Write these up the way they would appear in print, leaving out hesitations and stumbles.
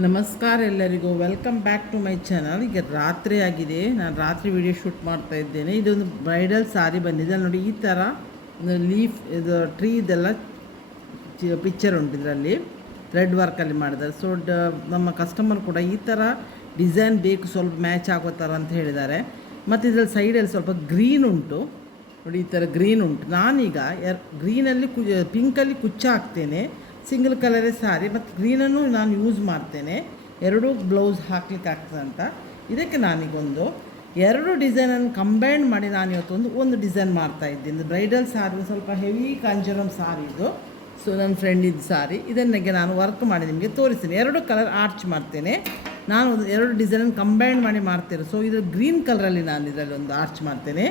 ನಮಸ್ಕಾರ ಎಲ್ಲರಿಗೂ, welcome back to my channel. ಈಗ ರಾತ್ರಿ ಆಗಿದೆ, ನಾನು ರಾತ್ರಿ ವಿಡಿಯೋ ಶೂಟ್ ಮಾಡ್ತಾ ಇದ್ದೇನೆ. ಇದೊಂದು ಬ್ರೈಡಲ್ ಸಾರಿ ಬಂದಿದೆ ನೋಡಿ. ಈ ಥರ ಒಂದು ಲೀಫ್ ಇದು ಟ್ರೀ ಇದೆಲ್ಲ ಪಿಕ್ಚರ್ ಉಂಟು ಇದರಲ್ಲಿ, ಥ್ರೆಡ್ ವರ್ಕಲ್ಲಿ ಮಾಡಿದ್ದಾರೆ. ಸೊ ನಮ್ಮ ಕಸ್ಟಮರ್ ಕೂಡ ಈ ಥರ ಡಿಸೈನ್ ಬೇಕು, ಸ್ವಲ್ಪ ಮ್ಯಾಚ್ ಆಗೋ ಥರ ಅಂತ ಹೇಳಿದ್ದಾರೆ. ಮತ್ತು ಇದರಲ್ಲಿ ಸೈಡಲ್ಲಿ ಸ್ವಲ್ಪ ಗ್ರೀನ್ ಉಂಟು ನೋಡಿ, ಈ ಥರ ಗ್ರೀನ್ ಉಂಟು. ನಾನೀಗ ಗ್ರೀನಲ್ಲಿ ಪಿಂಕಲ್ಲಿ ಕುಚ್ಚ ಹಾಕ್ತೇನೆ. ಸಿಂಗಲ್ ಕಲರೇ ಸಾರಿ ಮತ್ತು ಗ್ರೀನನ್ನು ನಾನು ಯೂಸ್ ಮಾಡ್ತೇನೆ, ಎರಡೂ ಬ್ಲೌಸ್ ಹಾಕ್ಲಿಕ್ಕೆ ಆಗ್ತದೆ ಅಂತ. ಇದಕ್ಕೆ ನಾನೀಗೊಂದು ಎರಡು ಡಿಸೈನನ್ನು ಕಂಬೈನ್ ಮಾಡಿ ನಾನು ಇವತ್ತು ಒಂದು ಡಿಸೈನ್ ಮಾಡ್ತಾ ಇದ್ದೀನಿ. ಬ್ರೈಡಲ್ ಸಾರಿ ಸ್ವಲ್ಪ ಹೆವಿ ಕಾಂಜರಮ್ ಸಾರಿ ಇದು. ಸೊ ನನ್ನ ಫ್ರೆಂಡಿದ್ದು ಸಾರಿ, ಇದನ್ನಿಗೆ ನಾನು ವರ್ಕ್ ಮಾಡಿ ನಿಮಗೆ ತೋರಿಸ್ತೀನಿ. ಎರಡು ಕಲರ್ ಆರ್ಚ್ ಮಾಡ್ತೇನೆ ನಾನು, ಎರಡು ಡಿಸೈನನ್ನು ಕಂಬೈನ್ ಮಾಡಿ ಮಾಡ್ತೇನೆ. ಸೊ ಇದು ಗ್ರೀನ್ ಕಲರಲ್ಲಿ ನಾನು ಇದರಲ್ಲಿ ಒಂದು ಆರ್ಚ್ ಮಾಡ್ತೇನೆ,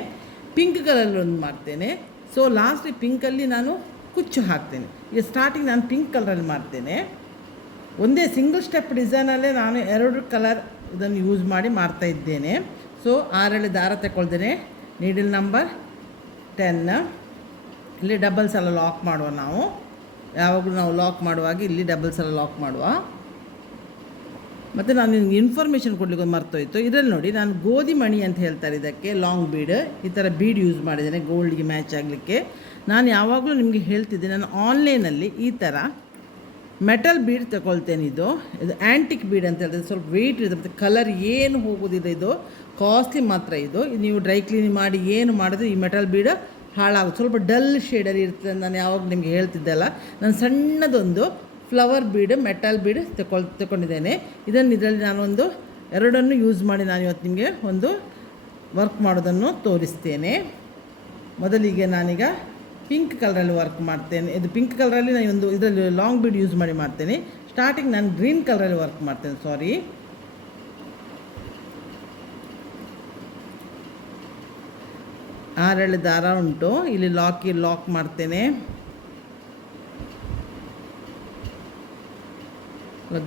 ಪಿಂಕ್ ಕಲರಲ್ಲಿ ಒಂದು ಮಾಡ್ತೇನೆ. ಸೊ ಲಾಸ್ಟ್ ಪಿಂಕಲ್ಲಿ ನಾನು ಕುಚ್ಚು ಹಾಕ್ತೇನೆ. ಈಗ ಸ್ಟಾರ್ಟಿಂಗ್ ನಾನು ಪಿಂಕ್ ಕಲರಲ್ಲಿ ಮಾಡ್ತೇನೆ. ಒಂದೇ ಸಿಂಗಲ್ ಸ್ಟೆಪ್ ಡಿಸೈನಲ್ಲೇ ನಾನು ಎರಡು ಕಲರ್ ಇದನ್ನು ಯೂಸ್ ಮಾಡಿ ಮಾಡ್ತಾ ಇದ್ದೇನೆ. ಸೊ 6 ದಾರ ತಗೊಳ್ತೇನೆ, ನೀಡಲ್ ನಂಬರ್ 10. ಇಲ್ಲಿ ಡಬಲ್ಸ್ ಎಲ್ಲ ಲಾಕ್ ಮಾಡುವ. ನಾವು ಯಾವಾಗಲೂ ನಾವು ಲಾಕ್ ಮಾಡುವಾಗ ಇಲ್ಲಿ ಡಬಲ್ಸ್ ಎಲ್ಲ ಲಾಕ್ ಮಾಡುವ. ಮತ್ತು ನಾನು ನಿಮಗೆ ಇನ್ಫಾರ್ಮೇಷನ್ ಕೊಡಲಿಕ್ಕೆ ಮರ್ತೋಯ್ತು. ಇದರಲ್ಲಿ ನೋಡಿ, ನಾನು ಗೋಧಿ ಮಣಿ ಅಂತ ಹೇಳ್ತಾರೆ ಇದಕ್ಕೆ, ಲಾಂಗ್ ಬೀಡ್. ಈ ಥರ ಬೀಡ್ ಯೂಸ್ ಮಾಡಿದ್ದೇನೆ ಗೋಲ್ಡ್ಗೆ ಮ್ಯಾಚ್ ಆಗಲಿಕ್ಕೆ. ನಾನು ಯಾವಾಗಲೂ ನಿಮಗೆ ಹೇಳ್ತಿದ್ದೆ, ನಾನು ಆನ್ಲೈನಲ್ಲಿ ಈ ಥರ ಮೆಟಲ್ ಬೀಡ್ ತಗೊಳ್ತೇನೆ. ಇದು ಆ್ಯಂಟಿಕ್ ಬೀಡ್ ಅಂತ ಹೇಳ್ತದೆ, ಸ್ವಲ್ಪ ವೆಯ್ಟ್ ಇರುತ್ತೆ ಮತ್ತು ಕಲರ್ ಏನು ಹೋಗೋದಿಲ್ಲ. ಇದು ಕಾಸ್ಟ್ಲಿ ಮಾತ್ರ. ಇದು ನೀವು ಡ್ರೈ ಕ್ಲೀನ್ ಮಾಡಿ ಏನು ಮಾಡಿದ್ರೆ ಈ ಮೆಟಲ್ ಬೀಡ್ ಹಾಳಾಗುತ್ತೆ, ಸ್ವಲ್ಪ ಡಲ್ ಶೇಡಲ್ಲಿ ಇರ್ತದೆ. ನಾನು ಯಾವಾಗ ನಿಮಗೆ ಹೇಳ್ತಿದ್ದೆಲ್ಲ, ನಾನು ಸಣ್ಣದೊಂದು ಫ್ಲವರ್ ಬೀಡ್, ಮೆಟಲ್ ಬೀಡ್ ತಗೊಂಡಿದ್ದೇನೆ. ಇದರಲ್ಲಿ ನಾನೊಂದು ಎರಡನ್ನು ಯೂಸ್ ಮಾಡಿ ನಾನು ಇವತ್ತು ನಿಮಗೆ ಒಂದು ವರ್ಕ್ ಮಾಡೋದನ್ನು ತೋರಿಸ್ತೇನೆ. ಮೊದಲಿಗೆ ನಾನೀಗ ಪಿಂಕ್ ಕಲರಲ್ಲಿ ವರ್ಕ್ ಮಾಡ್ತೇನೆ. ಇದು ಪಿಂಕ್ ಕಲರಲ್ಲಿ ನಾನು ಇದರಲ್ಲಿ ಲಾಂಗ್ ಬೀಡ್ ಯೂಸ್ ಮಾಡಿ ಮಾಡ್ತೇನೆ. ಸ್ಟಾರ್ಟಿಂಗ್ ನಾನು ಗ್ರೀನ್ ಕಲರಲ್ಲಿ ವರ್ಕ್ ಮಾಡ್ತೇನೆ. ಸಾರಿ, 6 ದಾರ ಉಂಟು, ಇಲ್ಲಿ ಲಾಕ್ ಮಾಡ್ತೇನೆ.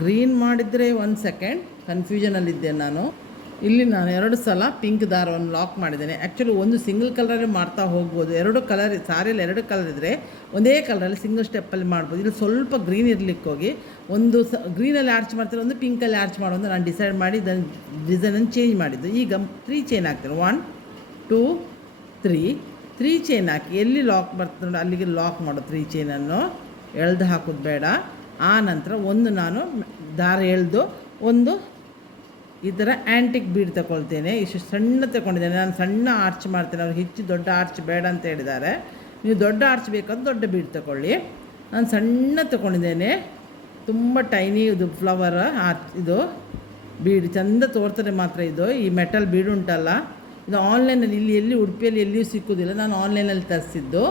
ಗ್ರೀನ್ ಮಾಡಿದರೆ 1 ಸೆಕೆಂಡ್ ಕನ್ಫ್ಯೂಷನಲ್ಲಿದ್ದೇನೆ ನಾನು. ಇಲ್ಲಿ ನಾನು 2 ಸಲ ಪಿಂಕ್ ದಾರವನ್ನು ಲಾಕ್ ಮಾಡಿದ್ದೇನೆ. ಆ್ಯಕ್ಚುಲಿ ಒಂದು ಸಿಂಗಲ್ ಕಲರಲ್ಲಿ ಮಾಡ್ತಾ ಹೋಗ್ಬೋದು. 2 ಕಲರ್ ಸಾರಿಯಲ್ಲಿ 2 ಕಲರ್ ಇದ್ದರೆ ಒಂದೇ ಕಲರಲ್ಲಿ ಸಿಂಗಲ್ ಸ್ಟೆಪ್ಪಲ್ಲಿ ಮಾಡ್ಬೋದು. ಇಲ್ಲಿ ಸ್ವಲ್ಪ ಗ್ರೀನ್ ಇರಲಿಕ್ಕೆ ಹೋಗಿ ಒಂದು ಗ್ರೀನಲ್ಲಿ ಆರ್ಚ್ ಮಾಡ್ತಾರೆ, ಒಂದು ಪಿಂಕಲ್ಲಿ ಆರ್ಚ್ ಮಾಡೋದು ನಾನು ಡಿಸೈಡ್ ಮಾಡಿ ಇದನ್ನು ಡಿಸೈನನ್ನು ಚೇಂಜ್ ಮಾಡಿದ್ದು. ಈಗ 3 ಚೈನ್ ಹಾಕ್ತೇನೆ. 1 2 3 ಚೈನ್ ಹಾಕಿ ಎಲ್ಲಿ ಲಾಕ್ ಬರ್ತದೆ ನೋಡಿ ಅಲ್ಲಿಗೆ ಲಾಕ್ ಮಾಡೋ. 3 ಚೈನನ್ನು ಎಳ್ದು ಹಾಕೋದು ಬೇಡ. ಆ ನಂತರ ಒಂದು ನಾನು ದಾರ ಎಳೆದು ಒಂದು ಈ ಥರ ಆ್ಯಂಟಿಕ್ ಬೀಡ್ ತಗೊಳ್ತೇನೆ. ಇಷ್ಟು ಸಣ್ಣ ತಗೊಂಡಿದ್ದೇನೆ ನಾನು, ಸಣ್ಣ ಆರ್ಚ್ ಮಾಡ್ತೇನೆ. ಅವ್ರು ಹೆಚ್ಚು ದೊಡ್ಡ ಆರ್ಚ್ ಬೇಡ ಅಂತ ಹೇಳಿದ್ದಾರೆ. ನೀವು ದೊಡ್ಡ ಆರ್ಚ್ ಬೇಕಾದ್ರೆ ದೊಡ್ಡ ಬೀಡ್ ತಗೊಳ್ಳಿ. ನಾನು ಸಣ್ಣ ತಗೊಂಡಿದ್ದೇನೆ, ತುಂಬ ಟೈನಿ. ಇದು ಫ್ಲವರ್ ಆರ್ಚ್, ಇದು ಬೀಡ್ ಚೆಂದ ತೋರ್ತಾರೆ ಮಾತ್ರ. ಇದು ಈ ಮೆಟಲ್ ಬೀಡ್ ಉಂಟಲ್ಲ, ಇದು ಆನ್ಲೈನಲ್ಲಿ ಎಲ್ಲಿ ಉಡುಪಿಯಲ್ಲಿ ಎಲ್ಲಿಯೂ ಸಿಕ್ಕುವುದಿಲ್ಲ. ನಾನು ಆನ್ಲೈನಲ್ಲಿ ತರಿಸಿದ್ದು.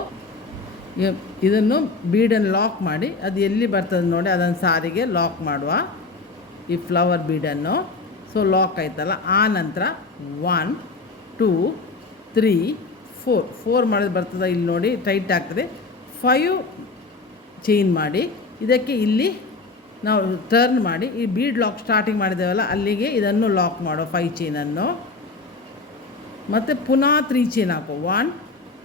ಇದನ್ನು ಬೀಡನ್ನು ಲಾಕ್ ಮಾಡಿ ಅದು ಎಲ್ಲಿ ಬರ್ತದೆ ನೋಡಿ ಅದನ್ನು ಸಾರಿಗೆ ಲಾಕ್ ಮಾಡುವ, ಈ ಫ್ಲವರ್ ಬೀಡನ್ನು. ಸೊ ಲಾಕ್ ಆಯ್ತಲ್ಲ. ಆ ನಂತರ 1 2 3 4 ಮಾಡೋದು ಬರ್ತದೆ. ಇಲ್ಲಿ ನೋಡಿ ಟೈಟ್ ಆಗ್ತದೆ. 5 ಚೈನ್ ಮಾಡಿ ಇದಕ್ಕೆ ಇಲ್ಲಿ ನಾವು ಟರ್ನ್ ಮಾಡಿ ಈ ಬೀಡ್ ಲಾಕ್ ಸ್ಟಾರ್ಟಿಂಗ್ ಮಾಡಿದ್ದೇವಲ್ಲ ಅಲ್ಲಿಗೆ ಇದನ್ನು ಲಾಕ್ ಮಾಡೋ 5 ಚೈನನ್ನು. ಮತ್ತು ಪುನಃ 3 ಚೈನ್ ಹಾಕೋ. 1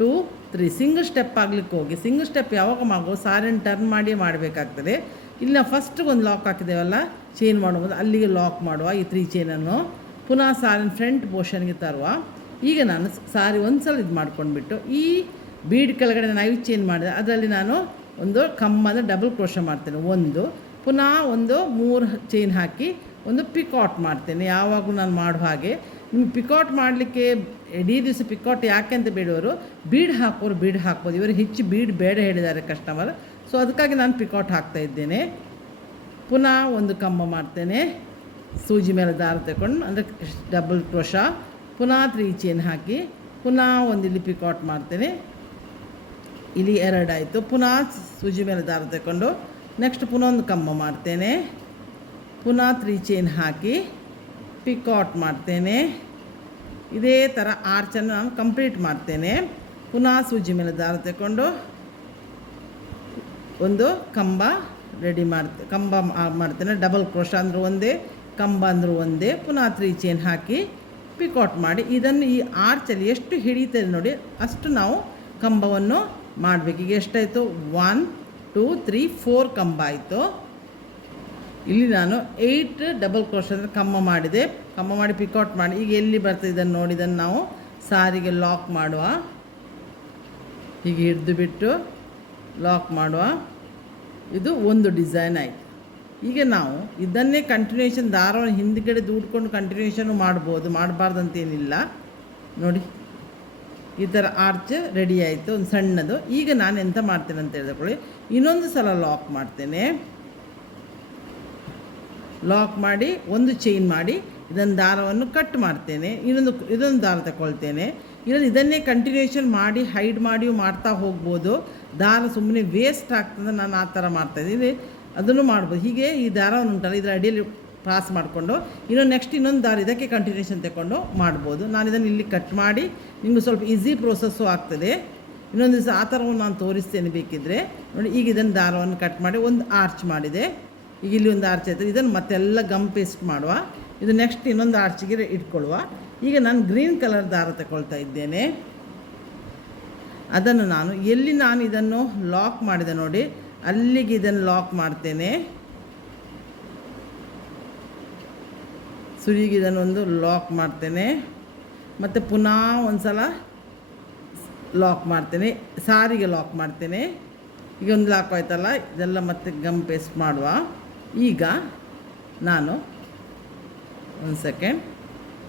2 3 ಸಿಂಗಲ್ ಸ್ಟೆಪ್ ಆಗಲಿಕ್ಕೆ ಹೋಗಿ. ಸಿಂಗಲ್ ಸ್ಟೆಪ್ ಯಾವಾಗ ಮಾಡೋ ಸಾರಿನ ಟರ್ನ್ ಮಾಡಿ ಮಾಡಬೇಕಾಗ್ತದೆ. ಇಲ್ಲಿ ನಾವು ಫಸ್ಟಿಗೆ ಒಂದು ಲಾಕ್ ಹಾಕಿದ್ದೇವಲ್ಲ ಚೈನ್ ಮಾಡುವುದು, ಅಲ್ಲಿಗೆ ಲಾಕ್ ಮಾಡುವ ಈ 3 ಚೈನನ್ನು. ಪುನಃ ಸಾರಿನ ಫ್ರಂಟ್ ಪೋರ್ಷನ್ಗೆ ತರುವ. ಈಗ ನಾನು ಸಾರಿ ಒಂದು ಸಲ ಇದು ಮಾಡ್ಕೊಂಡ್ಬಿಟ್ಟು ಈ ಬೀಡ್ ಕೆಳಗಡೆ ನಾನು 5 ಚೈನ್ ಮಾಡಿದೆ, ಅದರಲ್ಲಿ ನಾನು ಒಂದು ಕಮ್ಮದ ಡಬಲ್ ಕ್ರೋಶೆ ಮಾಡ್ತೇನೆ. ಒಂದು ಪುನಃ ಒಂದು 3 ಚೈನ್ ಹಾಕಿ ಒಂದು ಪಿಕಾಟ್ ಮಾಡ್ತೇನೆ. ಯಾವಾಗಲೂ ನಾನು ಮಾಡೋ ಹಾಗೆ. ನಿಮ್ಗೆ ಪಿಕಾಟ್ ಮಾಡಲಿಕ್ಕೆ ಇಡೀ ದಿವಸ ಪಿಕಾಟ್ ಯಾಕೆ ಅಂತ ಬೇಡವರು ಬೀಡ್ ಹಾಕೋರು ಬೀಡ್ ಹಾಕ್ಬೋದು. ಇವರು ಹೆಚ್ಚು ಬೀಡ್ ಬೇಡ ಹೇಳಿದ್ದಾರೆ ಕಸ್ಟಮರ್. ಸೊ ಅದಕ್ಕಾಗಿ ನಾನು ಪಿಕಾಟ್ ಹಾಕ್ತಾ ಇದ್ದೇನೆ. ಪುನಃ ಒಂದು ಕಂಬ ಮಾಡ್ತೇನೆ, ಸೂಜಿ ಮೇಲೆ ದಾರ ತಗೊಂಡು, ಅಂದರೆ ಡಬಲ್ ಕ್ರೋಶ. ಪುನಃ 3 ಚೈನ್ ಹಾಕಿ ಪುನಃ ಒಂದು ಇಲ್ಲಿ ಪಿಕಾಟ್ ಮಾಡ್ತೇನೆ. ಇಲ್ಲಿ 2 ಆಯಿತು. ಪುನಃ ಸೂಜಿ ಮೇಲೆ ದಾರ ತಗೊಂಡು ನೆಕ್ಸ್ಟ್ ಪುನಃ ಒಂದು ಕಂಬ ಮಾಡ್ತೇನೆ. ಪುನಃ 3 ಚೈನ್ ಹಾಕಿ ಪಿಕಾಟ್ ಮಾಡ್ತೇನೆ. ಇದೇ ಥರ ಆರ್ಚನ್ನು ನಾನು ಕಂಪ್ಲೀಟ್ ಮಾಡ್ತೇನೆ. ಪುನಃ ಸೂಜಿ ಮೇಲೆ ದಾರ ತಗೊಂಡು ಒಂದು ಕಂಬ ರೆಡಿ ಮಾಡ್ತೇನೆ. ಡಬಲ್ ಕ್ರೋಶ ಅಂದರೂ ಒಂದೇ, ಕಂಬ ಅಂದರೂ ಒಂದೇ. ಪುನಃ 3 ಚೈನ್ ಹಾಕಿ ಪಿಕಾಟ್ ಮಾಡಿ ಇದನ್ನು ಈ ಆರ್ಚಲ್ಲಿ ಎಷ್ಟು ಹಿಡಿತದೆ ನೋಡಿ ಅಷ್ಟು ನಾವು ಕಂಬವನ್ನು ಮಾಡಬೇಕು. ಈಗ ಎಷ್ಟಾಯಿತು? 1 2 3 4 ಕಂಬ ಆಯಿತು. ಇಲ್ಲಿ ನಾನು 8 ಡಬಲ್ ಕ್ರೋಶ್ ಅಂದರೆ ಕಮ್ಮ ಮಾಡಿದೆ, ಕಮ್ಮ ಮಾಡಿ ಪಿಕೌಟ್ ಮಾಡಿ. ಈಗ ಎಲ್ಲಿ ಬರ್ತದೆ ಇದನ್ನು ನೋಡಿ, ಇದನ್ನು ನಾವು ಸಾರಿಗೆ ಲಾಕ್ ಮಾಡುವ. ಹೀಗೆ ಹಿಡಿದು ಬಿಟ್ಟು ಲಾಕ್ ಮಾಡುವ. ಇದು ಒಂದು ಡಿಸೈನ್ ಆಯಿತು. ಈಗ ನಾವು ಇದನ್ನೇ ಕಂಟಿನ್ಯೂಷನ್ ದಾರವನ್ನು ಹಿಂದ್ಗಡೆ ದೂಡ್ಕೊಂಡು ಕಂಟಿನ್ಯೂಷನ್ನು ಮಾಡ್ಬೋದು, ಮಾಡಬಾರ್ದಂತೇನಿಲ್ಲ. ನೋಡಿ ಈ ಥರ ಆರ್ಚ್ ರೆಡಿ ಆಯಿತು, ಒಂದು ಸಣ್ಣದು. ಈಗ ನಾನು ಎಂತ ಮಾಡ್ತೇನೆ ಅಂತ ಹೇಳಿಕೊಳ್ಳಿ, ಇನ್ನೊಂದು ಸಲ ಲಾಕ್ ಮಾಡ್ತೇನೆ. ಲಾಕ್ ಮಾಡಿ ಒಂದು ಚೈನ್ ಮಾಡಿ ಇದನ್ನು ದಾರವನ್ನು ಕಟ್ ಮಾಡ್ತೇನೆ. ಇದೊಂದು ದಾರ ತಗೊಳ್ತೇನೆ. ಇದನ್ನೇ ಕಂಟಿನ್ಯೂಷನ್ ಮಾಡಿ ಹೈಡ್ ಮಾಡಿಯೂ ಮಾಡ್ತಾ ಹೋಗ್ಬೋದು. ದಾರ ಸುಮ್ಮನೆ ವೇಸ್ಟ್ ಆಗ್ತದೆ, ನಾನು ಆ ಥರ ಮಾಡ್ತಾಯಿದ್ದೀನಿ. ಅದನ್ನು ಮಾಡ್ಬೋದು. ಹೀಗೆ ಈ ದಾರವನ್ನು ಉಂಟಲ್ಲ ಇದರ ಅಡಿಯಲ್ಲಿ ಪಾಸ್ ಮಾಡಿಕೊಂಡು ಇನ್ನೊಂದು ದಾರ ಇದಕ್ಕೆ ಕಂಟಿನ್ಯೂಷನ್ ತಗೊಂಡು ಮಾಡ್ಬೋದು. ನಾನು ಇದನ್ನು ಇಲ್ಲಿ ಕಟ್ ಮಾಡಿ ನಿಮಗೆ ಸ್ವಲ್ಪ ಈಸಿ ಪ್ರೋಸೆಸ್ಸು ಆಗ್ತದೆ. ಇನ್ನೊಂದು ದಿವಸ ಆ ಥರವನ್ನು ನಾನು ತೋರಿಸ್ತೇನೆ ಬೇಕಿದ್ದರೆ. ನೋಡಿ ಈಗ ಇದನ್ನು ದಾರವನ್ನು ಕಟ್ ಮಾಡಿ ಒಂದು ಆರ್ಚ್ ಮಾಡಿದೆ. ಈಗ ಇಲ್ಲಿ ಒಂದು ಆರ್ಚ್ ಆಯ್ತು. ಇದನ್ನು ಮತ್ತೆಲ್ಲ ಗಮ್ ಪೇಸ್ಟ್ ಮಾಡುವ. ಇದು ನೆಕ್ಸ್ಟ್ ಇನ್ನೊಂದು ಆರ್ಚಿಗೆ ಇಟ್ಕೊಳ್ಳುವ. ಈಗ ನಾನು ಗ್ರೀನ್ ಕಲರ್ ದಾರ ತಗೊಳ್ತಾ ಇದ್ದೇನೆ. ಅದನ್ನು ನಾನು ಇದನ್ನು ಲಾಕ್ ಮಾಡಿದೆ ನೋಡಿ, ಅಲ್ಲಿಗೆ ಇದನ್ನು ಲಾಕ್ ಮಾಡ್ತೇನೆ. ಸುರಿಗೆ ಇದನ್ನೊಂದು ಲಾಕ್ ಮಾಡ್ತೇನೆ. ಮತ್ತು ಪುನಃ ಒಂದು ಸಲ ಲಾಕ್ ಮಾಡ್ತೇನೆ, ಸಾರಿಗೆ ಲಾಕ್ ಮಾಡ್ತೇನೆ. ಈಗ ಒಂದು ಲಾಕ್ ಆಯ್ತಲ್ಲ, ಇದೆಲ್ಲ ಮತ್ತೆ ಗಮ್ ಪೇಸ್ಟ್ ಮಾಡುವ. ಈಗ ನಾನು ಒಂದು ಸೆಕೆಂಡ್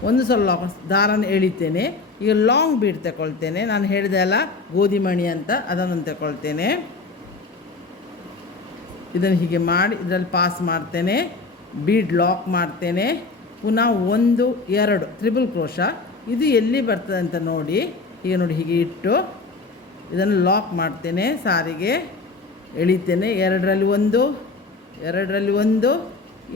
ಒಂದು ಸಲ ಲಾಕ್ ದಾರನ ಎಳಿತೇನೆ. ಈಗ ಲಾಂಗ್ ಬೀಡ್ ತಗೊಳ್ತೇನೆ. ನಾನು ಹೇಳಿದೆ ಅಲ್ಲ ಗೋಧಿ ಮಣಿ ಅಂತ, ಅದನ್ನು ತಗೊಳ್ತೇನೆ. ಇದನ್ನು ಹೀಗೆ ಮಾಡಿ ಇದರಲ್ಲಿ ಪಾಸ್ ಮಾಡ್ತೇನೆ, ಬೀಡ್ ಲಾಕ್ ಮಾಡ್ತೇನೆ. ಪುನಃ 1 2 ತ್ರಿಬಲ್ ಕ್ರೋಶ. ಇದು ಎಲ್ಲಿ ಬರ್ತದೆ ಅಂತ ನೋಡಿ. ಈಗ ನೋಡಿ ಹೀಗೆ ಇಟ್ಟು ಇದನ್ನು ಲಾಕ್ ಮಾಡ್ತೇನೆ, ಸಾರಿಗೆ ಎಳಿತೇನೆ. 2ರಲ್ಲಿ 1 2ರಲ್ಲಿ 1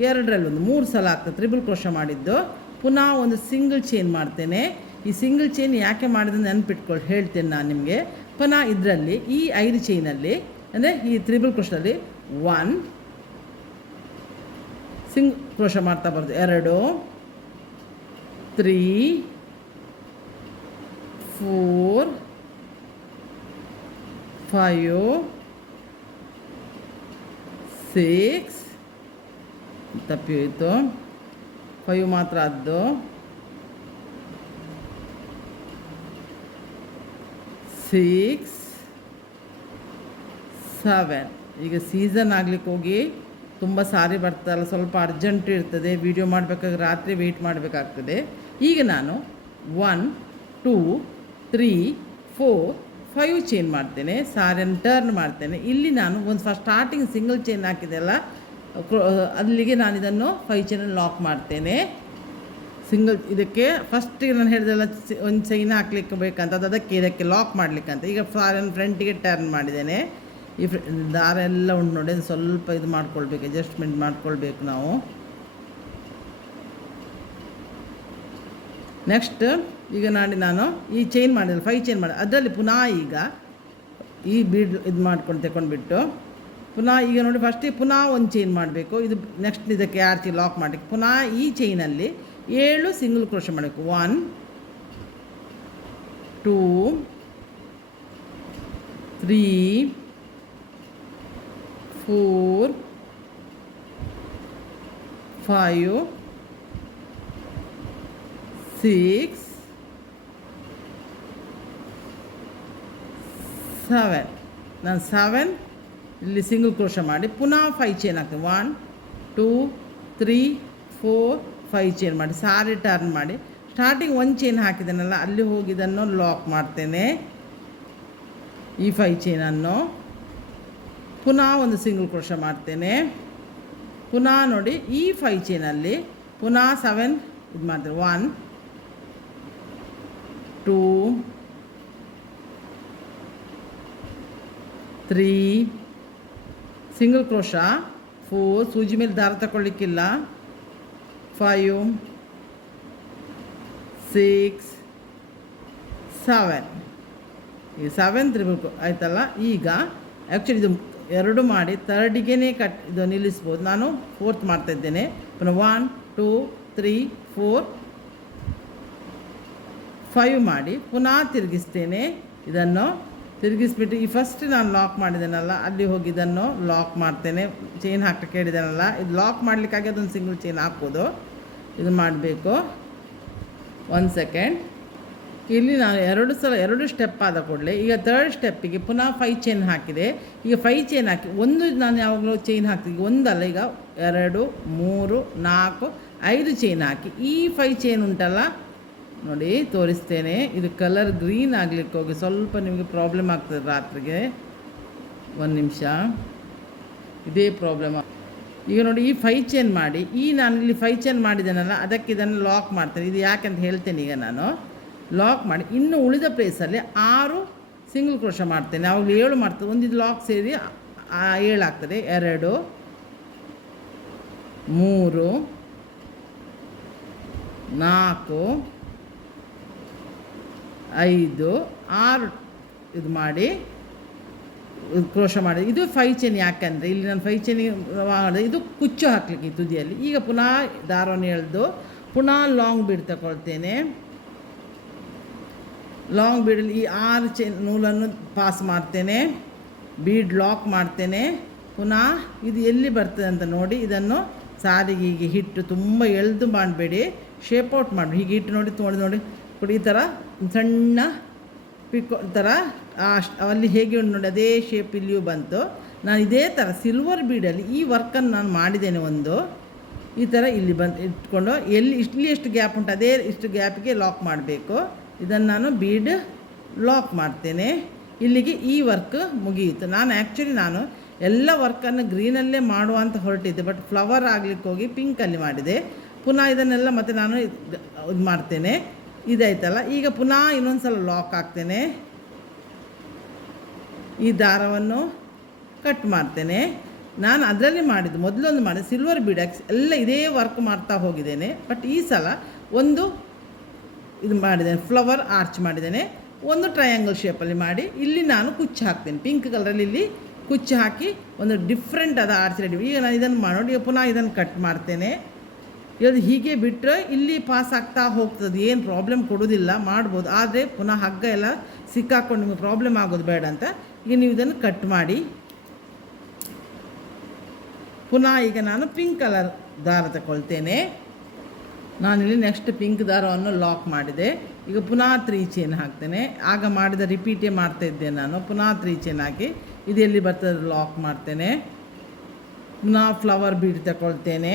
2ರಲ್ಲಿ 1 3 ಸಲ ಆಗ್ತದೆ ತ್ರಿಬಲ್ ಕ್ರೋಶ ಮಾಡಿದ್ದು. ಪುನಃ ಒಂದು ಸಿಂಗಲ್ ಚೈನ್ ಮಾಡ್ತೇನೆ. ಈ ಸಿಂಗಲ್ ಚೈನ್ ಯಾಕೆ ಮಾಡಿದ್ರೆ ನೆನಪಿಟ್ಕೊಳ್ಳಿ, ಹೇಳ್ತೇನೆ ನಾನು ನಿಮಗೆ. ಪುನಃ ಇದರಲ್ಲಿ ಈ 5 ಚೈನಲ್ಲಿ ಅಂದರೆ ಈ ತ್ರಿಬಲ್ ಕ್ರೋಶದಲ್ಲಿ 1 ಸಿಂಗಲ್ ಕ್ರೋಶ ಮಾಡ್ತಾ ಬರೋದು. 2 3 4 5 6 ತಪ್ಪಿ ಹೋಯಿತು, 5 ಮಾತ್ರ ಅದು. 6 7. ಈಗ ಸೀಸನ್ ಆಗಲಿಕ್ಕೆ ಹೋಗಿ ತುಂಬ ಸಾರಿ ಬರ್ತಾರಲ್ಲ, ಸ್ವಲ್ಪ ಅರ್ಜೆಂಟ್ ಇರ್ತದೆ, ವೀಡಿಯೋ ಮಾಡಬೇಕಾದ್ರೆ ರಾತ್ರಿ ವೆಯ್ಟ್ ಮಾಡಬೇಕಾಗ್ತದೆ. ಈಗ ನಾನು 1 2 3 4 5 ಚೈನ್ ಮಾಡ್ತೇನೆ, ಸಾರಿಯನ್ನು ಟರ್ನ್ ಮಾಡ್ತೇನೆ. ಇಲ್ಲಿ ನಾನು ಒಂದು ಫಸ್ಟ್ ಸ್ಟಾರ್ಟಿಂಗ್ ಸಿಂಗಲ್ ಚೈನ್ ಹಾಕಿದೆಲ್ಲ ಅಲ್ಲಿಗೆ ನಾನು ಇದನ್ನು 5 ಚೈನನ್ನು ಲಾಕ್ ಮಾಡ್ತೇನೆ. ಸಿಂಗಲ್ ಇದಕ್ಕೆ ಫಸ್ಟಿಗೆ ನಾನು ಹೇಳಿದೆಲ್ಲ ಒಂದು ಚೈನ್ ಹಾಕ್ಲಿಕ್ಕೆ ಬೇಕಂತ, ಅದಕ್ಕೆ ಇದಕ್ಕೆ ಲಾಕ್ ಮಾಡಲಿಕ್ಕಂತ. ಈಗ ಸಾರಿಯನ್ನು ಫ್ರಂಟಿಗೆ ಟರ್ನ್ ಮಾಡಿದ್ದೇನೆ. ಈ ದಾರ ಎಲ್ಲ ಉಂಟು ನೋಡಿ, ಸ್ವಲ್ಪ ಇದು ಮಾಡ್ಕೊಳ್ಬೇಕು, ಅಡ್ಜಸ್ಟ್ಮೆಂಟ್ ಮಾಡ್ಕೊಳ್ಬೇಕು ನಾವು. ನೆಕ್ಸ್ಟ್ ಈಗ ನಾನು ಈ ಚೈನ್ ಮಾಡಿದೆ 5 ಚೈನ್ ಮಾಡಿದೆ, ಅದರಲ್ಲಿ ಪುನಃ ಈಗ ಈ ಬೀಡ್ ಇದು ಮಾಡ್ಕೊಂಡು ತಗೊಂಡ್ಬಿಟ್ಟು ಪುನಃ ಈಗ ನೋಡಿ ಫಸ್ಟಿಗೆ ಪುನಃ ಒಂದು ಚೈನ್ ಮಾಡಬೇಕು. ಇದು ನೆಕ್ಸ್ಟ್ ಇದಕ್ಕೆ ಆರ್ಚಿ ಲಾಕ್ ಮಾಡಲಿಕ್ಕೆ ಪುನಃ ಈ ಚೈನಲ್ಲಿ 7 ಸಿಂಗಲ್ ಕ್ರೋಶ ಮಾಡಬೇಕು. 1 2 3 4 5 6 7. ನಾನು 7 ಇಲ್ಲಿ ಸಿಂಗಲ್ ಕ್ರೋಶ ಮಾಡಿ ಪುನಃ 5 ಚೈನ್ ಹಾಕ್ತೀನಿ. 1 2 3 4 5 ಚೈನ್ ಮಾಡಿ ಸಾರಿ ಟರ್ನ್ ಮಾಡಿ ಸ್ಟಾರ್ಟಿಂಗ್ 1 ಚೈನ್ ಹಾಕಿದ್ದೇನಲ್ಲ ಅಲ್ಲಿ ಹೋಗಿ ಇದನ್ನು ಲಾಕ್ ಮಾಡ್ತೇನೆ. ಈ 5 ಚೈನನ್ನು ಪುನಃ ಒಂದು ಸಿಂಗಲ್ ಕ್ರೋಶ ಮಾಡ್ತೇನೆ. ಪುನಃ ನೋಡಿ ಈ 5 ಚೈನಲ್ಲಿ ಪುನಃ 7 ಇದು ಮಾಡ್ತೇನೆ. 1 2 3 ಸಿಂಗಲ್ ಕ್ರೋಶ 4 ಸೂಜಿ ಮೇಲೆ ದಾರ ತಗೊಳ್ಳಿಕ್ಕಿಲ್ಲ. 5 6 7 ಈ 7 ತ್ರಿಬಲ್ ಆಯ್ತಲ್ಲ. ಈಗ ಆ್ಯಕ್ಚುಲಿ ಇದು 2 ಮಾಡಿ ಥರ್ಡಿಗೆ ಇದು ನಿಲ್ಲಿಸ್ಬೋದು. ನಾನು 4th ಮಾಡ್ತಾಯಿದ್ದೇನೆ. ಪುನಃ 1 2 3 4 5 ಮಾಡಿ ಪುನಃ ತಿರುಗಿಸ್ತೇನೆ. ಇದನ್ನು ತಿರುಗಿಸ್ಬಿಟ್ಟು ಈ ಫಸ್ಟ್ ನಾನು ಲಾಕ್ ಮಾಡಿದ್ದೇನಲ್ಲ ಅಲ್ಲಿ ಹೋಗಿ ಇದನ್ನು ಲಾಕ್ ಮಾಡ್ತೇನೆ. ಚೈನ್ ಹಾಕಕ್ಕೆ ಹೇಳಿದ್ದೇನಲ್ಲ, ಇದು ಲಾಕ್ ಮಾಡಲಿಕ್ಕಾಗಿ ಅದೊಂದು ಸಿಂಗಲ್ ಚೈನ್ ಹಾಕ್ಬೋದು. ಇದು ಮಾಡಬೇಕು. 1 ಸೆಕೆಂಡ್. ಇಲ್ಲಿ ನಾನು 2 ಸ್ಟೆಪ್ ಆದ ಕೂಡಲೇ ಈಗ 3rd ಸ್ಟೆಪ್ಪಿಗೆ ಪುನಃ 5 ಚೈನ್ ಹಾಕಿದೆ. ಈಗ 5 ಚೈನ್ ಹಾಕಿ ಒಂದು ನಾನು ಯಾವಾಗಲೂ ಚೈನ್ ಹಾಕ್ತೀನಿ, ಒಂದಲ್ಲ, ಈಗ 2 3 4 5 ಚೈನ್ ಹಾಕಿ ಈ 5 ಚೈನ್ ಉಂಟಲ್ಲ ನೋಡಿ ತೋರಿಸ್ತೇನೆ. ಇದು ಕಲರ್ ಗ್ರೀನ್ ಆಗಲಿಕ್ಕೆ ಹೋಗಿ ಸ್ವಲ್ಪ ನಿಮಗೆ ಪ್ರಾಬ್ಲಮ್ ಆಗ್ತದೆ ರಾತ್ರಿಗೆ. 1 ನಿಮಿಷ, ಇದೇ ಪ್ರಾಬ್ಲಮ್. ಈಗ ನೋಡಿ ಈ 5 ಚೈನ್ ಮಾಡಿ, ನಾನು ಇಲ್ಲಿ 5 ಚೈನ್ ಮಾಡಿದ್ದೇನಲ್ಲ ಅದಕ್ಕೆ ಇದನ್ನು ಲಾಕ್ ಮಾಡ್ತೇನೆ. ಇದು ಯಾಕೆಂತ ಹೇಳ್ತೇನೆ. ಈಗ ನಾನು ಲಾಕ್ ಮಾಡಿ ಇನ್ನು ಉಳಿದ ಪ್ಲೇಸಲ್ಲಿ 6 ಸಿಂಗಲ್ ಕ್ರೋಶ ಮಾಡ್ತೇನೆ. ಅವಾಗಲೂ 7 ಮಾಡ್ತೇನೆ. ಒಂದು ಇದು ಲಾಕ್ ಸೇರಿ 7 ಆಗ್ತದೆ. 2 3 4 5 6 ಇದು ಮಾಡಿ ಕ್ರೋಶ ಮಾಡಿ. ಇದು 5 ಚೈನ್. ಯಾಕೆಂದರೆ ಇಲ್ಲಿ ನಾನು 5 ಚೈನ್ ಇದು ಕುಚ್ಚು ಹಾಕಲಿಕ್ಕೆ ಈ ತುದಿಯಲ್ಲಿ. ಈಗ ಪುನಃ ದಾರವನ್ನು ಎಳೆದು ಪುನಃ ಲಾಂಗ್ ಬೀಡ್ ತಗೊಳ್ತೇನೆ. ಲಾಂಗ್ ಬೀಡಲ್ಲಿ ಈ 6 ಚೈನ್ ನೂಲನ್ನು ಪಾಸ್ ಮಾಡ್ತೇನೆ. ಬೀಡ್ ಲಾಕ್ ಮಾಡ್ತೇನೆ. ಪುನಃ ಇದು ಎಲ್ಲಿ ಬರ್ತದೆ ಅಂತ ನೋಡಿ ಇದನ್ನು ಸಾರಿಗೆ ಹೀಗೆ ಹಿಟ್ಟು ತುಂಬ ಎಳೆದು ಮಾಡಬೇಡಿ, ಶೇಪ್ ಔಟ್ ಮಾಡಿ. ಹೀಗೆ ಹಿಟ್ಟು ನೋಡಿ ನೋಡಿ ಈ ಥರ ಸಣ್ಣ ಪಿಕೋ ಥರ ಅಲ್ಲಿ ಹೇಗೆ ಉಂಟು ನೋಡಿ ಅದೇ ಶೇಪ್ ಇಲ್ಲಿಯೂ ಬಂತು. ನಾನು ಇದೇ ಥರ ಸಿಲ್ವರ್ ಬೀಡಲ್ಲಿ ಈ ವರ್ಕನ್ನು ನಾನು ಮಾಡಿದ್ದೇನೆ. ಒಂದು ಈ ಥರ ಇಲ್ಲಿ ಬಂದು ಇಟ್ಕೊಂಡು ಇಲ್ಲಿ ಎಷ್ಟು ಗ್ಯಾಪ್ ಉಂಟು ಅದೇ ಇಷ್ಟು ಗ್ಯಾಪಿಗೆ ಲಾಕ್ ಮಾಡಬೇಕು. ಇದನ್ನು ನಾನು ಬೀಡ್ ಲಾಕ್ ಮಾಡ್ತೇನೆ. ಇಲ್ಲಿಗೆ ಈ ವರ್ಕ್ ಮುಗಿಯಿತು. ನಾನು ಎಲ್ಲ ವರ್ಕನ್ನು ಗ್ರೀನಲ್ಲೇ ಮಾಡುವ ಅಂತ ಹೊರಟಿದ್ದೆ, ಬಟ್ ಫ್ಲವರ್ ಆಗಲಿಕ್ಕೆ ಹೋಗಿ ಪಿಂಕಲ್ಲಿ ಮಾಡಿದೆ. ಪುನಃ ಇದನ್ನೆಲ್ಲ ಮತ್ತೆ ನಾನು ಇದು ಮಾಡ್ತೇನೆ. ಇದಾಯ್ತಲ್ಲ, ಈಗ ಪುನಃ ಇನ್ನೊಂದು ಸಲ ಲಾಕ್ ಹಾಕ್ತೇನೆ. ಈ ದಾರವನ್ನು ಕಟ್ ಮಾಡ್ತೇನೆ. ನಾನು ಅದರಲ್ಲಿ ಮಾಡಿದ್ದು ಮೊದಲೊಂದು ಮಾಡಿದೆ ಸಿಲ್ವರ್ ಬೀಡಕ್ಸ್ ಎಲ್ಲ ಇದೇ ವರ್ಕ್ ಮಾಡ್ತಾ ಹೋಗಿದ್ದೇನೆ. ಬಟ್ ಈ ಸಲ ಒಂದು ಇದು ಮಾಡಿದ್ದೇನೆ, ಫ್ಲವರ್ ಆರ್ಚ್ ಮಾಡಿದ್ದೇನೆ. ಒಂದು ಟ್ರಯಾಂಗಲ್ ಶೇಪಲ್ಲಿ ಮಾಡಿ ಇಲ್ಲಿ ನಾನು ಕುಚ್ಚು ಹಾಕ್ತೇನೆ. ಪಿಂಕ್ ಕಲರಲ್ಲಿ ಇಲ್ಲಿ ಕುಚ್ಚು ಹಾಕಿ ಒಂದು ಡಿಫ್ರೆಂಟ್ ಆದ ಆರ್ಚ್ ರೆಡಿ. ಈಗ ನಾನು ಇದನ್ನು ಮಾಡಿ ಈಗ ಪುನಃ ಇದನ್ನು ಕಟ್ ಮಾಡ್ತೇನೆ. ಇದು ಹೀಗೆ ಬಿಟ್ಟರೆ ಇಲ್ಲಿ ಪಾಸ್ ಆಗ್ತಾ ಹೋಗ್ತದೆ, ಏನು ಪ್ರಾಬ್ಲಮ್ ಕೊಡೋದಿಲ್ಲ, ಮಾಡ್ಬೋದು. ಆದರೆ ಪುನಃ ಹಗ್ಗ ಎಲ್ಲ ಸಿಕ್ಕಾಕೊಂಡು ನಿಮಗೆ ಪ್ರಾಬ್ಲಮ್ ಆಗೋದು ಬೇಡ ಅಂತ ಈಗ ನೀವು ಇದನ್ನು ಕಟ್ ಮಾಡಿ. ಪುನಃ ಈಗ ನಾನು ಪಿಂಕ್ ಕಲರ್ ದಾರ ತಗೊಳ್ತೇನೆ. ನಾನಿಲ್ಲಿ ನೆಕ್ಸ್ಟ್ ಪಿಂಕ್ ದಾರವನ್ನು ಲಾಕ್ ಮಾಡಿದೆ. ಈಗ ಪುನಃ 3 ಚೈನ್ ಹಾಕ್ತೇನೆ. ಆಗ ಮಾಡಿದ ರಿಪೀಟೇ ಮಾಡ್ತಾಯಿದ್ದೆ ನಾನು. ಪುನಃ 3 ಚೈನ್ ಹಾಕಿ ಇದು ಎಲ್ಲಿ ಬರ್ತದೆ ಲಾಕ್ ಮಾಡ್ತೇನೆ. ಪುನಃ ಫ್ಲವರ್ ಬೀಡ್ ತಗೊಳ್ತೇನೆ,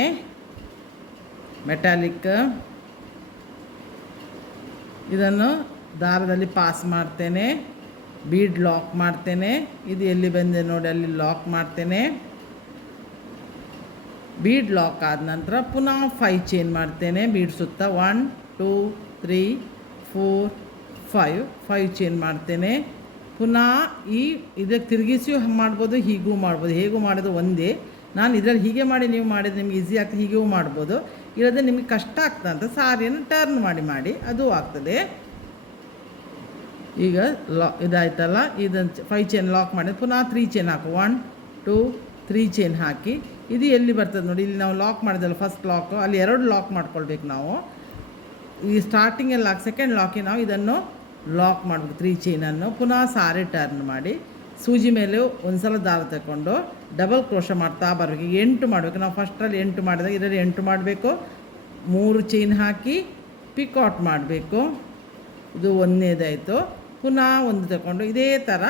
ಮೆಟಾಲಿಕ್. ಇದನ್ನು ದಾರದಲ್ಲಿ ಪಾಸ್ ಮಾಡ್ತೇನೆ, ಬೀಡ್ ಲಾಕ್ ಮಾಡ್ತೇನೆ. ಇದು ಎಲ್ಲಿ ಬಂದೆ ನೋಡಿ ಅಲ್ಲಿ ಲಾಕ್ ಮಾಡ್ತೇನೆ. ಬೀಡ್ ಲಾಕ್ ಆದ ನಂತರ ಪುನಃ 5 ಚೈನ್ ಮಾಡ್ತೇನೆ ಬೀಡ್ ಸುತ್ತ. 1 2 3 4 5 ಚೈನ್ ಮಾಡ್ತೇನೆ. ಪುನಃ ಇದಕ್ಕೆ ತಿರುಗಿಸಿಯೂ ಮಾಡ್ಬೋದು, ಹೀಗೂ ಮಾಡ್ಬೋದು. ಹೇಗೂ ಮಾಡೋದು ಒಂದೇ. ನಾನು ಇದರಲ್ಲಿ ಹೀಗೆ ಮಾಡಿ ನೀವು ಮಾಡಿದ್ರೆ ನಿಮ್ಗೆ ಈಸಿ ಆಗ್ತದೆ, ಹೀಗೂ ಮಾಡ್ಬೋದು. ಇಲ್ಲದೆ ನಿಮಗೆ ಕಷ್ಟ ಆಗ್ತದೆ ಅಂತ ಸಾರಿಯನ್ನು ಟರ್ನ್ ಮಾಡಿ ಅದು ಆಗ್ತದೆ. ಈಗ ಇದಾಯ್ತಲ್ಲ, ಇದನ್ನು 5 ಚೈನ್ ಲಾಕ್ ಮಾಡಿ ಪುನಃ 3 ಚೈನ್ ಹಾಕು. 1 2 3 ಚೈನ್ ಹಾಕಿ ಇದು ಎಲ್ಲಿ ಬರ್ತದೆ ನೋಡಿ, ಇಲ್ಲಿ ನಾವು ಲಾಕ್ ಮಾಡಿದಲ್ಲ ಫಸ್ಟ್ ಲಾಕು, ಅಲ್ಲಿ 2 ಲಾಕ್ ಮಾಡ್ಕೊಳ್ಬೇಕು ನಾವು. ಈ ಸ್ಟಾರ್ಟಿಂಗಲ್ಲಿ ಲಾಕ್, ಸೆಕೆಂಡ್ ಲಾಕಿಗೆ ನಾವು ಇದನ್ನು ಲಾಕ್ ಮಾಡಬೇಕು 3 ಚೈನನ್ನು. ಪುನಃ ಸಾರಿ ಟರ್ನ್ ಮಾಡಿ ಸೂಜಿ ಮೇಲೆ ಒಂದು ಸಲ ದಾರ ತಗೊಂಡು ಡಬಲ್ ಕ್ರೋಶ ಮಾಡ್ತಾ ಬರಬೇಕು. 8 ಮಾಡಬೇಕು. ನಾವು ಫಸ್ಟಲ್ಲಿ 8 ಮಾಡಿದಾಗ ಇದರಲ್ಲಿ 8 ಮಾಡಬೇಕು. 3 ಚೈನ್ ಹಾಕಿ ಪಿಕಾಟ್ ಮಾಡಬೇಕು. ಇದು ಒಂದನೇದಾಯಿತು. ಪುನಃ ಒಂದು ತಗೊಂಡು ಇದೇ ಥರ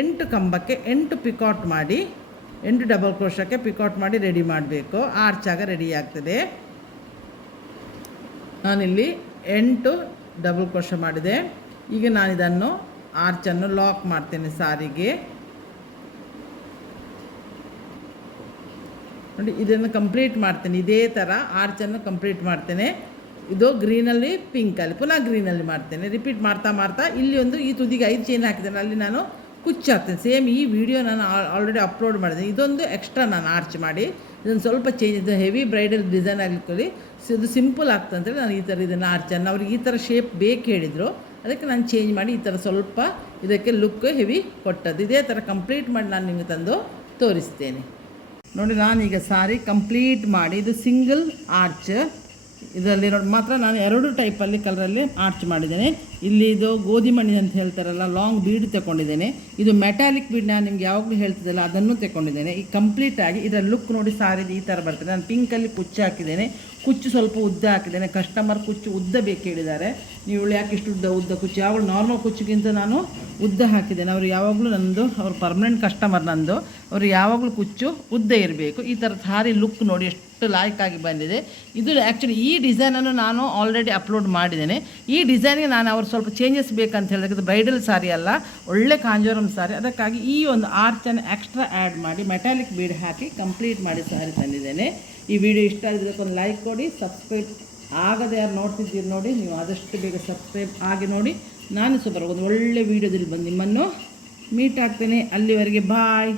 8 ಕಂಬಕ್ಕೆ 8 ಪಿಕಾಟ್ ಮಾಡಿ 8 ಡಬಲ್ ಕ್ರೋಶಕ್ಕೆ ಪಿಕಾಟ್ ಮಾಡಿ ರೆಡಿ ಮಾಡಬೇಕು. ಆರ್ಚಾಗ ರೆಡಿ ಆಗ್ತದೆ. ನಾನಿಲ್ಲಿ 8 ಡಬಲ್ ಕ್ರೋಶ ಮಾಡಿದೆ. ಈಗ ನಾನಿದನ್ನು ಆರ್ಚನ್ನು ಲಾಕ್ ಮಾಡ್ತೇನೆ ಸಾರಿಗೆ. ನೋಡಿ ಇದನ್ನು ಕಂಪ್ಲೀಟ್ ಮಾಡ್ತೇನೆ. ಇದೇ ಥರ ಆರ್ಚನ್ನು ಕಂಪ್ಲೀಟ್ ಮಾಡ್ತೇನೆ. ಇದು ಗ್ರೀನಲ್ಲಿ ಪಿಂಕಲ್ಲಿ, ಪುನಃ ಗ್ರೀನಲ್ಲಿ ಮಾಡ್ತೇನೆ. ರಿಪೀಟ್ ಮಾಡ್ತಾ ಇಲ್ಲಿ ಒಂದು ಈ ತುದಿಗೆ 5 ಚೈನ್ ಹಾಕಿದ್ದೇನೆ, ಅಲ್ಲಿ ನಾನು ಕುಚ್ಚು ಹಾಕ್ತೇನೆ. ಸೇಮ್ ಈ ವಿಡಿಯೋ ನಾನು ಆಲ್ರೆಡಿ ಅಪ್ಲೋಡ್ ಮಾಡಿದೆ. ಇದೊಂದು ಎಕ್ಸ್ಟ್ರಾ ನಾನು ಆರ್ಚ್ ಮಾಡಿ ಇದನ್ನು ಸ್ವಲ್ಪ ಚೇಂಜ್, ಇದು ಹೆವಿ ಬ್ರೈಡಲ್ ಡಿಸೈನ್ ಆಗಲಿಕ್ಕೆ ಇದು ಸಿಂಪಲ್ ಆಗ್ತದೆ ಅಂತೇಳಿ ನಾನು ಈ ಥರ ಇದನ್ನು ಆರ್ಚನ್ನು ಅವ್ರಿಗೆ ಈ ಥರ ಶೇಪ್ ಬೇಕು ಹೇಳಿದರು, ಅದಕ್ಕೆ ನಾನು ಚೇಂಜ್ ಮಾಡಿ ಈ ಥರ ಸ್ವಲ್ಪ ಇದಕ್ಕೆ ಲುಕ್ ಹೆವಿ ಕೊಟ್ಟದ್ದು. ಇದೇ ಥರ ಕಂಪ್ಲೀಟ್ ಮಾಡಿ ನಾನು ನಿಮಗೆ ತಂದು ತೋರಿಸ್ತೇನೆ. ನೋಡಿ ನಾನೀಗ ಸಾರಿ ಕಂಪ್ಲೀಟ್ ಮಾಡಿ ಇದು ಸಿಂಗಲ್ ಆರ್ಚ್ ಇದರಲ್ಲಿ ನೋಡಿ ಮಾತ್ರ ನಾನು 2 ಟೈಪಲ್ಲಿ ಕಲರಲ್ಲಿ ಆರ್ಚ್ ಮಾಡಿದ್ದೇನೆ. ಇಲ್ಲಿ ಇದು ಗೋಧಿ ಮಣಿ ಅಂತ ಹೇಳ್ತಾರಲ್ಲ, ಲಾಂಗ್ ಬೀಡ್ ತಗೊಂಡಿದ್ದೇನೆ. ಇದು ಮೆಟಾಲಿಕ್ ಬೀಡ್ ನಾನು ನಿಮ್ಗೆ ಯಾವಾಗಲೂ ಹೇಳ್ತಿದ್ದಲ್ಲ ಅದನ್ನು ತಗೊಂಡಿದ್ದೇನೆ. ಈ ಕಂಪ್ಲೀಟಾಗಿ ಇದರ ಲುಕ್ ನೋಡಿ ಸಾರಿದು ಈ ಥರ ಬರ್ತದೆ. ನಾನು ಪಿಂಕಲ್ಲಿ ಕುಚ್ಚು ಹಾಕಿದ್ದೇನೆ, ಕುಚ್ಚು ಸ್ವಲ್ಪ ಉದ್ದ ಹಾಕಿದ್ದೇನೆ. ಕಸ್ಟಮರ್ ಕುಚ್ಚು ಉದ್ದ ಬೇಕು ಹೇಳಿದ್ದಾರೆ. ನೀವು ಯಾಕೆ ಇಷ್ಟು ಉದ್ದ ಕುಚ್ಚು, ಯಾವಾಗಲೂ ನಾರ್ಮಲ್ ಕುಚ್ಚಿಗಿಂತ ನಾನು ಉದ್ದ ಹಾಕಿದ್ದೇನೆ. ಅವರು ಯಾವಾಗಲೂ ನಂದು ಅವ್ರು ಪರ್ಮನೆಂಟ್ ಕಸ್ಟಮರ್ ನಂದು, ಅವರು ಯಾವಾಗಲೂ ಕುಚ್ಚು ಉದ್ದ ಇರಬೇಕು. ಈ ಥರ ಸಾರಿ ಲುಕ್ ನೋಡಿ ಎಷ್ಟು ಲಾಯ್ಕಾಗಿ ಬಂದಿದೆ. ಇದು ಆ್ಯಕ್ಚುಲಿ ಈ ಡಿಸೈನನ್ನು ನಾನು ಆಲ್ರೆಡಿ ಅಪ್ಲೋಡ್ ಮಾಡಿದ್ದೇನೆ. ಈ ಡಿಸೈನ್ಗೆ ನಾನು ಅವ್ರು ಸ್ವಲ್ಪ ಚೇಂಜಸ್ ಬೇಕಂತ ಹೇಳಿದಾಗ, ಇದು ಬ್ರೈಡಲ್ ಸಾರಿ ಅಲ್ಲ, ಒಳ್ಳೆ ಕಾಂಜೋರಮ್ ಸಾರಿ. ಅದಕ್ಕಾಗಿ ಈ ಒಂದು ಆರ್ಚನ್ನು ಎಕ್ಸ್ಟ್ರಾ ಆ್ಯಡ್ ಮಾಡಿ ಮೆಟಾಲಿಕ್ ಬೀಡ್ ಹಾಕಿ ಕಂಪ್ಲೀಟ್ ಮಾಡಿ ಸಾರಿ ತಂದಿದ್ದೇನೆ. ಈ ವಿಡಿಯೋ ಇಷ್ಟ ಆಗಿದ್ದಕ್ಕೆ ಒಂದು ಲೈಕ್ ಕೊಡಿ. ಸಬ್ಸ್ಕ್ರೈಬ್ ಆಗದೆ ಯಾರು ನೋಡ್ತಿದ್ದೀರಿ ನೋಡಿ, ನೀವು ಆದಷ್ಟು ಬೇಗ ಸಬ್ಸ್ಕ್ರೈಬ್ ಆಗಿ ನೋಡಿ. ನಾನು ಸ್ವಲ್ಪ ಒಂದು ಒಳ್ಳೆ ವೀಡಿಯೋದಲ್ಲಿ ಬಂದು ನಿಮ್ಮನ್ನು ಮೀಟ್ ಆಗ್ತೇನೆ. ಅಲ್ಲಿವರೆಗೆ ಬಾಯ್.